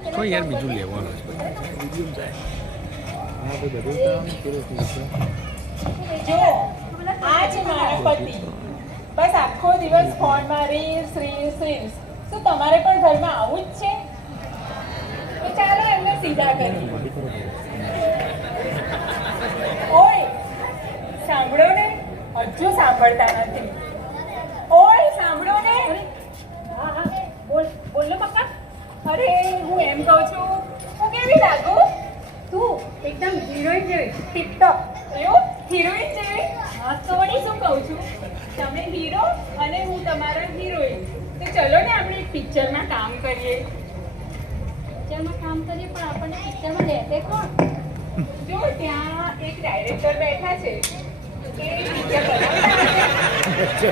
કોઈ યાર બીજું લેવાનું છે જો આ છે મારા પતિ, બસ આખો દિવસ ફોનમાં રીલ્સ રીલ્સ રીલ્સ. શું તમારે પણ ઘરમાં આવું જ છે? તો ચાલો એમને સીધા કરીએ. ઓય સાંભળો ને, હજુ સાંભળતા નથી. ઓય સાંભળો ને. હા હા બોલ બોલો પપ્પા. અરે હું એમ કહું છું, હું કેવી લાગુ? તું એકદમ હિરોઈન જેવી, ટિપટોપ. એવું હિરોઈન જેવી? હા તો વળી શું કહું છું, તમે હીરો અને હું તમારા હિરોઈન. તો ચલો ને આપણે એક પિક્ચરમાં કામ કરીએ. પિક્ચરમાં કામ કરીએ પણ આપણને પિક્ચરમાં લેશે કોણ? જો ત્યાં એક ડાયરેક્ટર બેઠા છે, એ પિક્ચર બનાવતા હશે.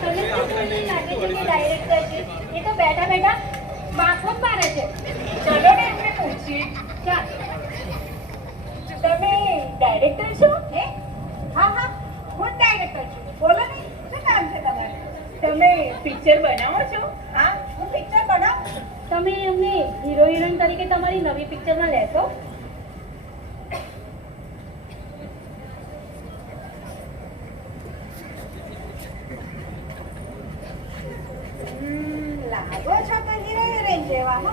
તને શું લાગે છે કે ડાયરેક્ટર છે એ તો બેઠા બેઠા બાફો જ મારે છે. ચલો ને એમને પૂછીએ. ચાલ, તમે ડાયરેક્ટર છો? હે હા હા હું ડાયરેક્ટર છું. બોલો ને શું કામ છે તમારે? તમે પિક્ચર બનાવો છો? હા હું પિક્ચર બનાવું. તમે અમને હીરો હિરોઈન તરીકે તમારી નવી પિક્ચરમાં લેશો? લાગો છો તો હીરો હિરોઈન જેવા, હો.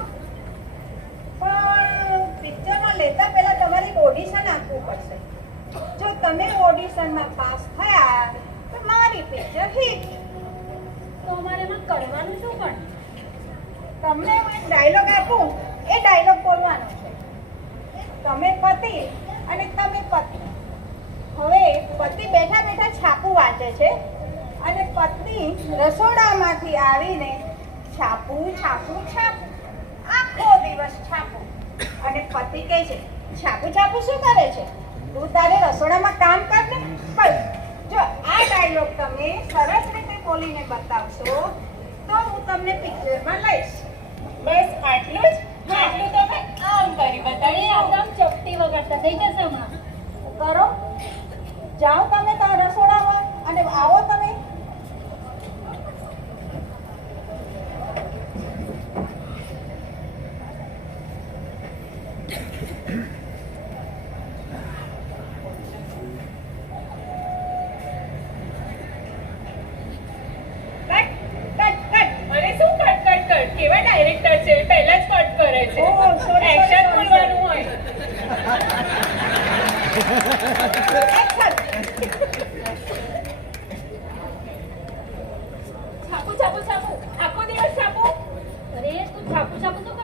પણ પિક્ચરમાં લેતા પહેલા તમારે એક ઓડિશન આપવું પડશે. જો તમે ઓડિશનમાં પાસ થયા તો મારી પિક્ચર હિટ. તો અમારે એમાં કરવાનું શું? પણ તમને હું એક ડાયલોગ આપું, એ ડાયલોગ બોલવાનો છે. તમે પતિ અને તમે પત્ની. હવે પતિ બેઠા બેઠા છાપું વાંચે છે અને પત્ની રસોડામાંથી આવીને છાપું છાપું છાપું આખો દિવસ છાપું. અને પતિ કહે છે, છાપું છાપું શું કરે છે? તું તારે રસોડામાં કામ કર ને. બસ જો આ ડાયલોગ તમે સરસ રીતે બોલીને બતાવશો તો હું તમને પિક્ચરમાં લઈશ.